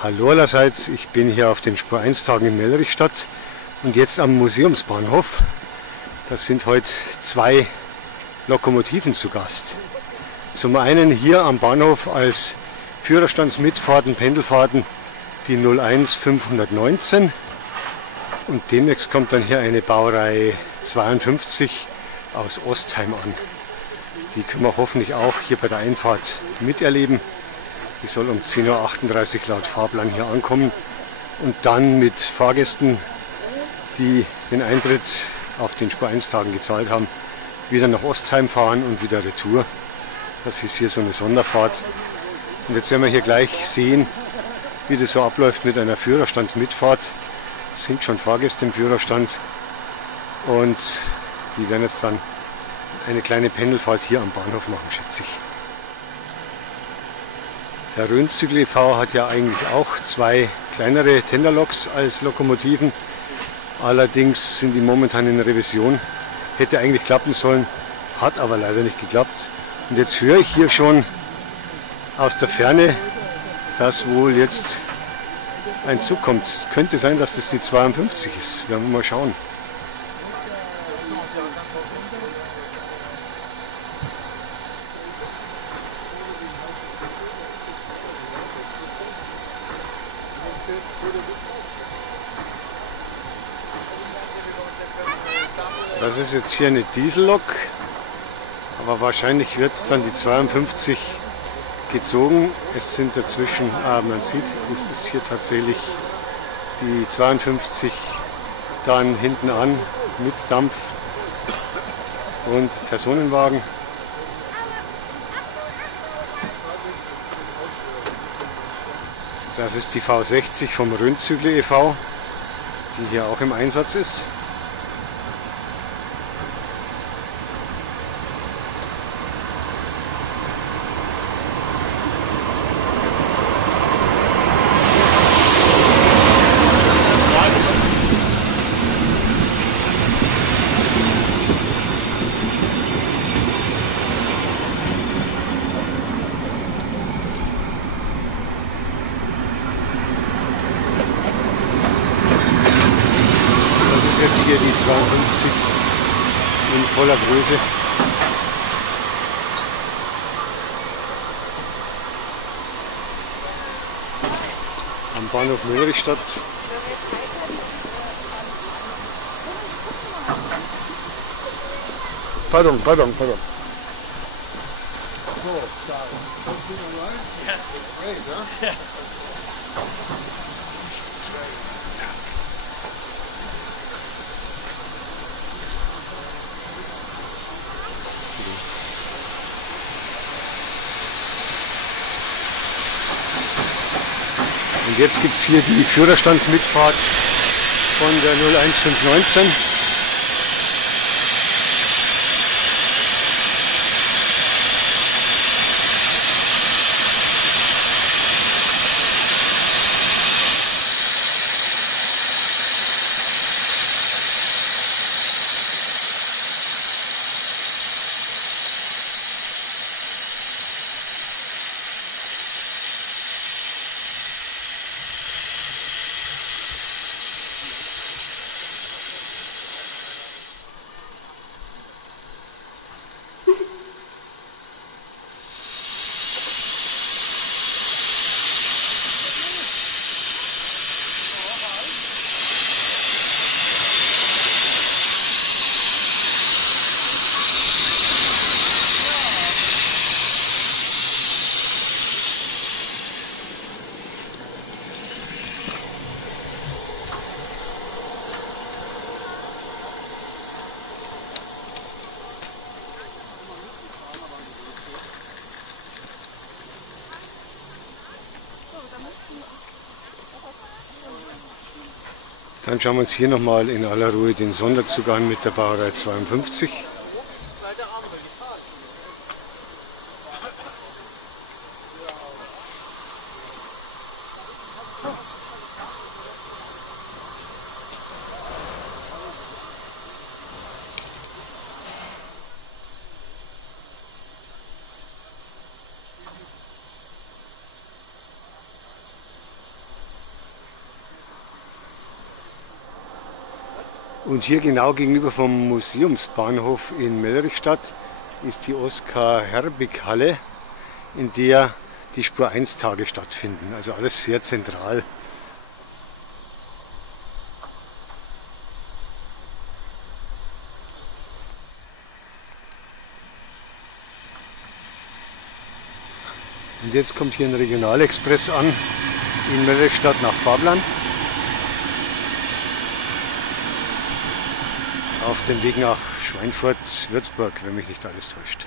Hallo allerseits, ich bin hier auf den Spur 1 Tagen in Mellrichstadt und jetzt am Museumsbahnhof. Da sind heute zwei Lokomotiven zu Gast. Zum einen hier am Bahnhof als Führerstandsmitfahrten, Pendelfahrten die 01 519 und demnächst kommt dann hier eine Baureihe 52 aus Ostheim an. Die können wir hoffentlich auch hier bei der Einfahrt miterleben. Die soll um 10:38 Uhr laut Fahrplan hier ankommen und dann mit Fahrgästen, die den Eintritt auf den Spur 1 Tagen gezahlt haben, wieder nach Ostheim fahren und wieder retour. Das ist hier so eine Sonderfahrt. Und jetzt werden wir hier gleich sehen, wie das so abläuft mit einer Führerstandsmitfahrt. Es sind schon Fahrgäste im Führerstand und die werden jetzt dann eine kleine Pendelfahrt hier am Bahnhof machen, schätze ich. Der Rhönzügel e.V. hat ja eigentlich auch zwei kleinere Tenderloks als Lokomotiven. Allerdings sind die momentan in Revision. Hätte eigentlich klappen sollen, hat aber leider nicht geklappt. Und jetzt höre ich hier schon aus der Ferne, dass wohl jetzt ein Zug kommt. Könnte sein, dass das die 52 ist. Werden wir mal schauen. Das ist jetzt hier eine Diesellok, aber wahrscheinlich wird dann die 52 gezogen. Es sind dazwischen, man sieht, es ist hier tatsächlich die 52 dann hinten an mit Dampf und Personenwagen. Das ist die V60 vom Rhönzügel e.V., die hier auch im Einsatz ist. Jetzt hier die 52 in voller Größe. Am Bahnhof Mellrichstadt. Pardon. So, yes. Great, huh? Yeah. Und jetzt gibt es hier die Führerstandsmitfahrt von der 01519. Dann schauen wir uns hier nochmal in aller Ruhe den Sonderzug an mit der Baureihe 52. Und hier genau gegenüber vom Museumsbahnhof in Mellrichstadt ist die Oskar-Herbig-Halle, in der die Spur 1 Tage stattfinden. Also alles sehr zentral. Und jetzt kommt hier ein Regionalexpress an in Mellrichstadt nach Fahrplan. Auf dem Weg nach Schweinfurt-Würzburg, wenn mich nicht alles täuscht.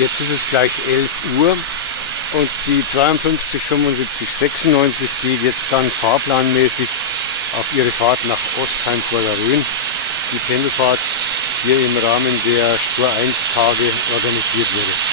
Jetzt ist es gleich 11 Uhr und die 52 75 96 geht jetzt dann fahrplanmäßig auf ihre Fahrt nach Ostheim vor der Rhön. Die Pendelfahrt hier im Rahmen der Spur 1 Tage organisiert wurde.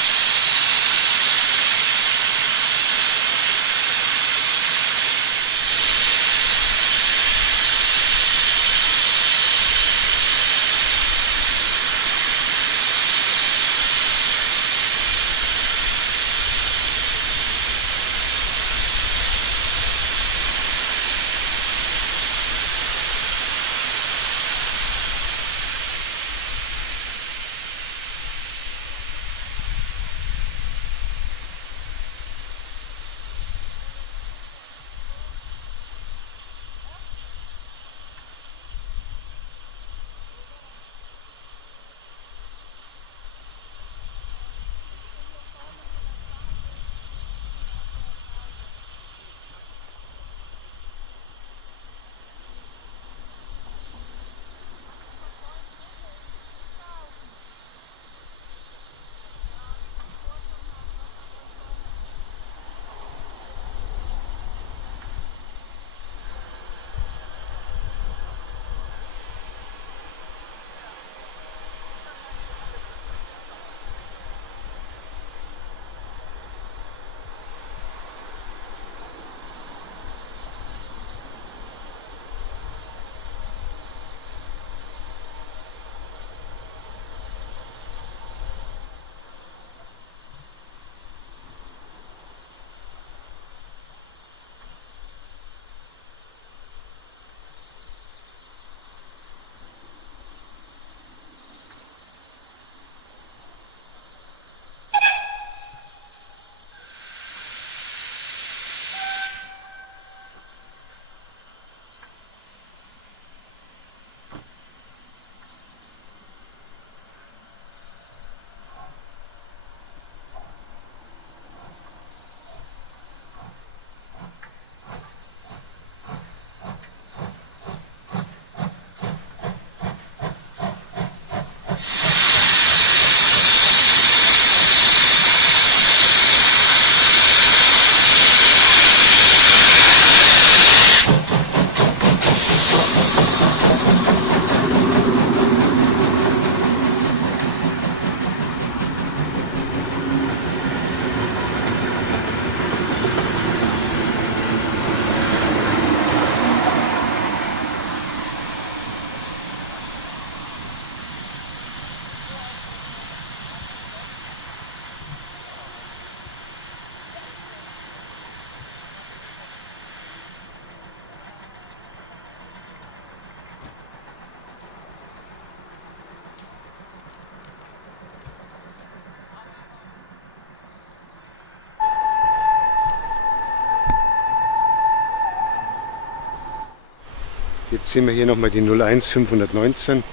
Jetzt sehen wir hier nochmal die 01 519,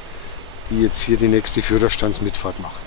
die jetzt hier die nächste Führerstandsmitfahrt macht.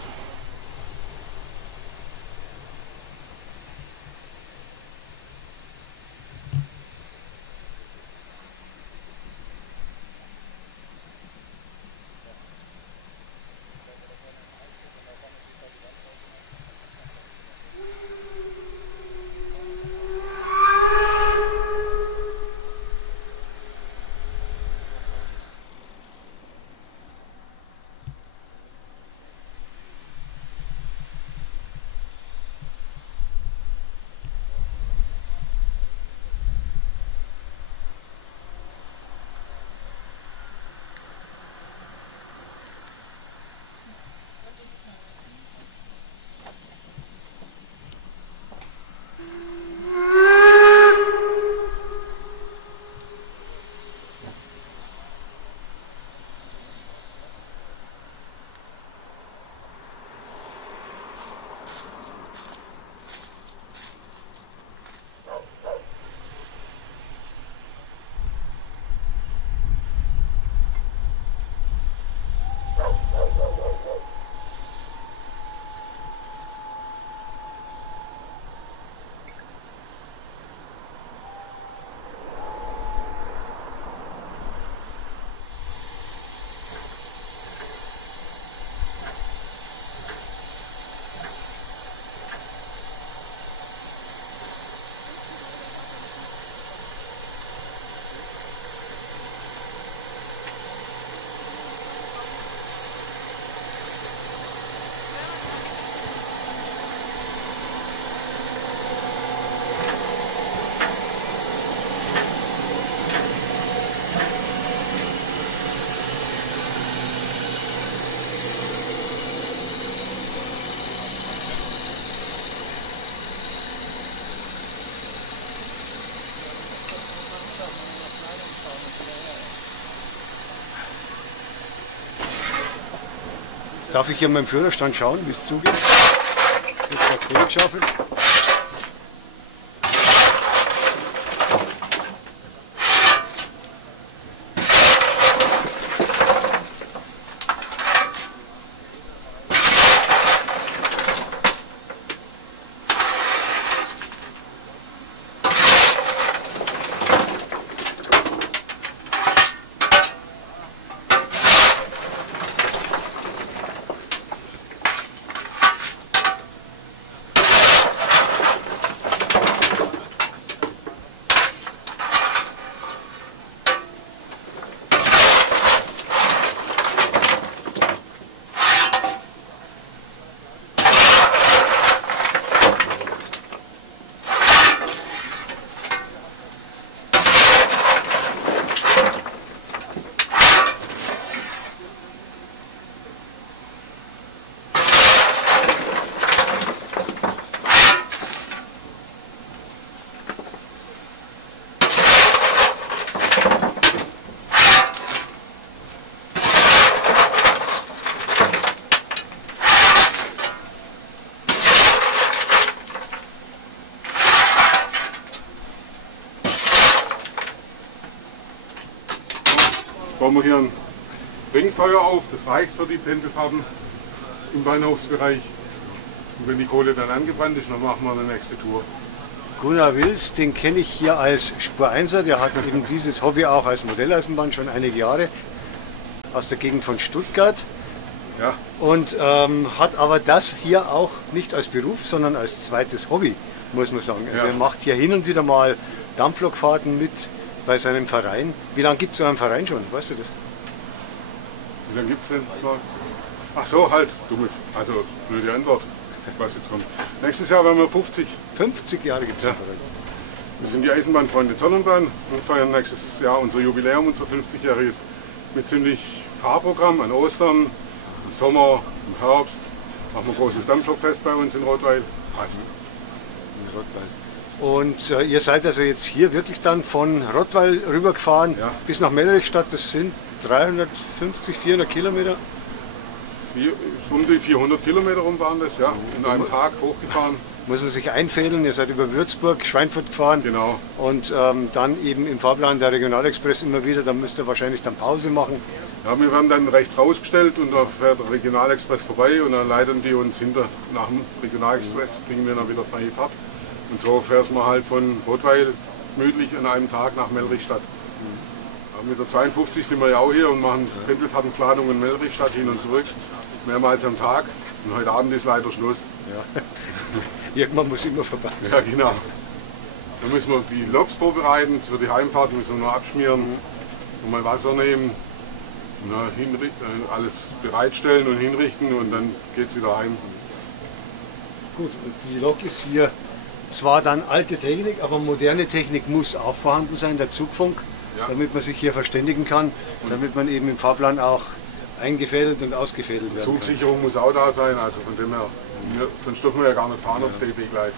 Jetzt darf ich hier mal im Führerstand schauen, wie es zugeht. Jetzt wird Kohle geschaufelt. Bauen wir hier ein Ringfeuer auf, das reicht für die Pendelfahrten im Bahnhofsbereich. Und wenn die Kohle dann angebrannt ist, dann machen wir eine nächste Tour. Gunnar Wils, den kenne ich hier als Spur-1er, der hat eben dieses Hobby auch als Modelleisenbahn schon einige Jahre aus der Gegend von Stuttgart. Ja. Und hat aber das hier auch nicht als Beruf, sondern als zweites Hobby, muss man sagen. Also Ja. er macht hier hin und wieder mal Dampflokfahrten mit bei seinem Verein. Wie lange gibt es so einen Verein schon? Weißt du das? Wie lange gibt es denn? Ach so, halt, dumme, also blöde Antwort, was jetzt kommt. Nächstes Jahr werden wir 50. 50 Jahre gibt es Ja. einen Verein. Wir sind die Eisenbahnfreunde Zollernbahn und feiern nächstes Jahr unser Jubiläum, unser 50-jähriges, mit ziemlich Fahrprogramm an Ostern, im Sommer, im Herbst. Machen wir ein großes Dampflokfest bei uns in Rottweil. Passt. In Rottweil. Und ihr seid also jetzt hier wirklich dann von Rottweil rübergefahren Ja. bis nach Mellerichstadt. Das sind 350, 400 Kilometer. Um die 400 Kilometer rum waren das, ja. In einem Tag hochgefahren. muss man sich einfädeln. Ihr seid über Würzburg, Schweinfurt gefahren. Genau. Und dann eben im Fahrplan der Regionalexpress immer wieder, dann müsst ihr wahrscheinlich dann Pause machen. Ja, wir werden dann rechts rausgestellt und da fährt der Regionalexpress vorbei und dann leiten die uns nach dem Regionalexpress, kriegen wir dann wieder freie Fahrt. Und so fährt man halt von Rottweil gemütlich an einem Tag nach Mellrichstadt. Ja, mit der 52 sind wir ja auch hier und machen Pendelfahrtenfladungen in Mellrichstadt hin und zurück, mehrmals am Tag. Und heute Abend ist leider Schluss. Ja. Irgendwann muss immer vorbei sein. Ja, genau. Dann müssen wir die Loks vorbereiten, für die Heimfahrt müssen wir nur abschmieren und mal Wasser nehmen. Und alles bereitstellen und hinrichten und dann geht es wieder heim. Gut, und die Lok ist hier zwar dann alte Technik, aber moderne Technik muss auch vorhanden sein, der Zugfunk, ja, damit man sich hier verständigen kann, damit man eben im Fahrplan auch eingefädelt und ausgefädelt werden kann. Zugsicherung muss auch da sein, also von dem her, sonst dürfen wir ja gar nicht fahren auf DB-Gleis.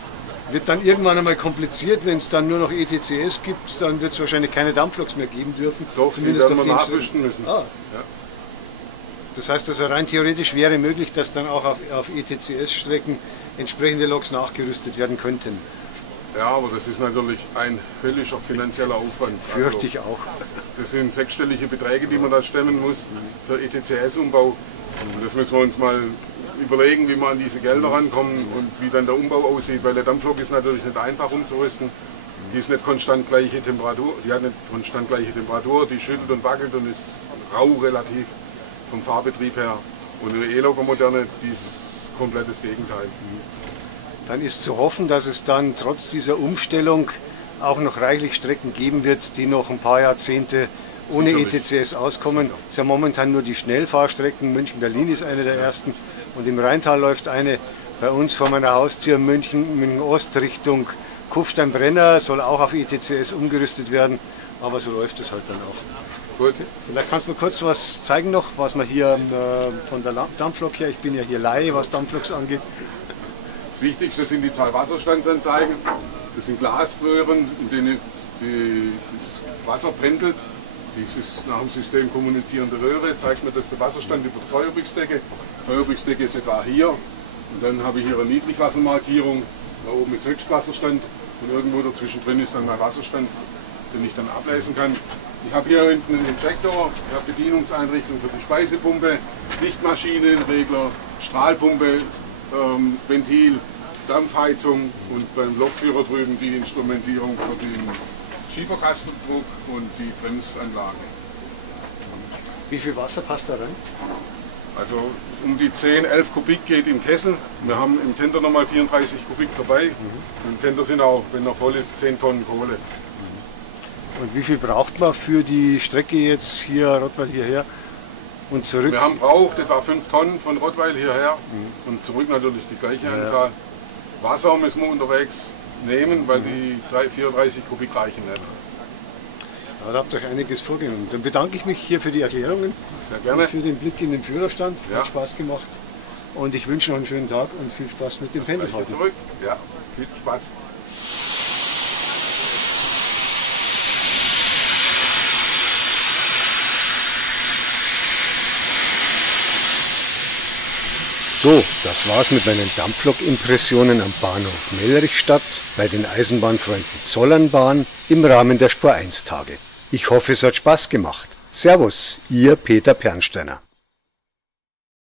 Wird dann irgendwann einmal kompliziert, wenn es dann nur noch ETCS gibt, dann wird es wahrscheinlich keine Dampfloks mehr geben dürfen. Doch, zumindest die werden wir nachrüsten müssen. Ah. Ja. Das heißt, also rein theoretisch wäre möglich, dass dann auch auf ETCS-Strecken entsprechende Loks nachgerüstet werden könnten. Ja, aber das ist natürlich ein höllischer finanzieller Aufwand. Fürchte ich auch. Das sind sechsstellige Beträge, die man da stemmen muss für ETCS-Umbau. Und das müssen wir uns mal überlegen, wie wir an diese Gelder rankommen und wie dann der Umbau aussieht, weil der Dampflok ist natürlich nicht einfach umzurüsten. Die ist nicht konstant gleiche Temperatur, die hat nicht konstant gleiche Temperatur, die schüttelt und wackelt und ist rau relativ vom Fahrbetrieb her. Und eine E-Lokomoderne, die ist komplett das Gegenteil. Dann ist zu hoffen, dass es dann trotz dieser Umstellung auch noch reichlich Strecken geben wird, die noch ein paar Jahrzehnte ohne ETCS auskommen. Es sind ja momentan nur die Schnellfahrstrecken. München-Berlin ist eine der ersten. Und im Rheintal läuft eine bei uns vor meiner Haustür München Ost Richtung Kufstein-Brenner, soll auch auf ETCS umgerüstet werden. Aber so läuft es halt dann auch. Gut. Vielleicht kannst du mir kurz was zeigen noch, was man hier von der Dampflok her, ich bin ja hier Laie, was Dampfloks angeht. Das Wichtigste sind die 2 Wasserstandsanzeigen. Das sind Glasröhren, in denen das Wasser brändelt. Dies ist nach dem System kommunizierende Röhre, zeigt mir, dass der Wasserstand über die Feuerbrücksdecke. Die Feuerbrücksdecke ist etwa hier. Und dann habe ich hier eine Niedrigwassermarkierung. Da oben ist Höchstwasserstand und irgendwo dazwischen drin ist dann mein Wasserstand, den ich dann ablesen kann. Ich habe hier hinten einen Injektor, ich habe Bedienungseinrichtung für die Speisepumpe, Lichtmaschinenregler, Strahlpumpe, Ventil, Dampfheizung und beim Lokführer drüben die Instrumentierung für den Schieferkastendruck und die Bremsanlage. Wie viel Wasser passt da rein? Also um die 10, 11 Kubik geht im Kessel. Wir haben im Tender nochmal 34 Kubik dabei. Im Tender sind auch, wenn er voll ist, 10 Tonnen Kohle. Und wie viel braucht man für die Strecke jetzt hier Rottweil hierher und zurück? Wir haben braucht etwa 5 Tonnen von Rottweil hierher und zurück natürlich die gleiche Anzahl. Wasser müssen wir unterwegs nehmen, weil die 34 Kubik reichen nicht. Ja, da habt ihr euch einiges vorgenommen. Dann bedanke ich mich hier für die Erklärungen. Sehr gerne. Und für den Blick in den Führerstand. Ja. Hat Spaß gemacht. Und ich wünsche noch einen schönen Tag und viel Spaß mit dem Pendelfahrten. Zurück. Ja, viel Spaß. So, das war's mit meinen Dampflok-Impressionen am Bahnhof Mellrichstadt bei den Eisenbahnfreunden Zollernbahn im Rahmen der Spur 1 Tage. Ich hoffe, es hat Spaß gemacht. Servus, Ihr Peter Pernsteiner.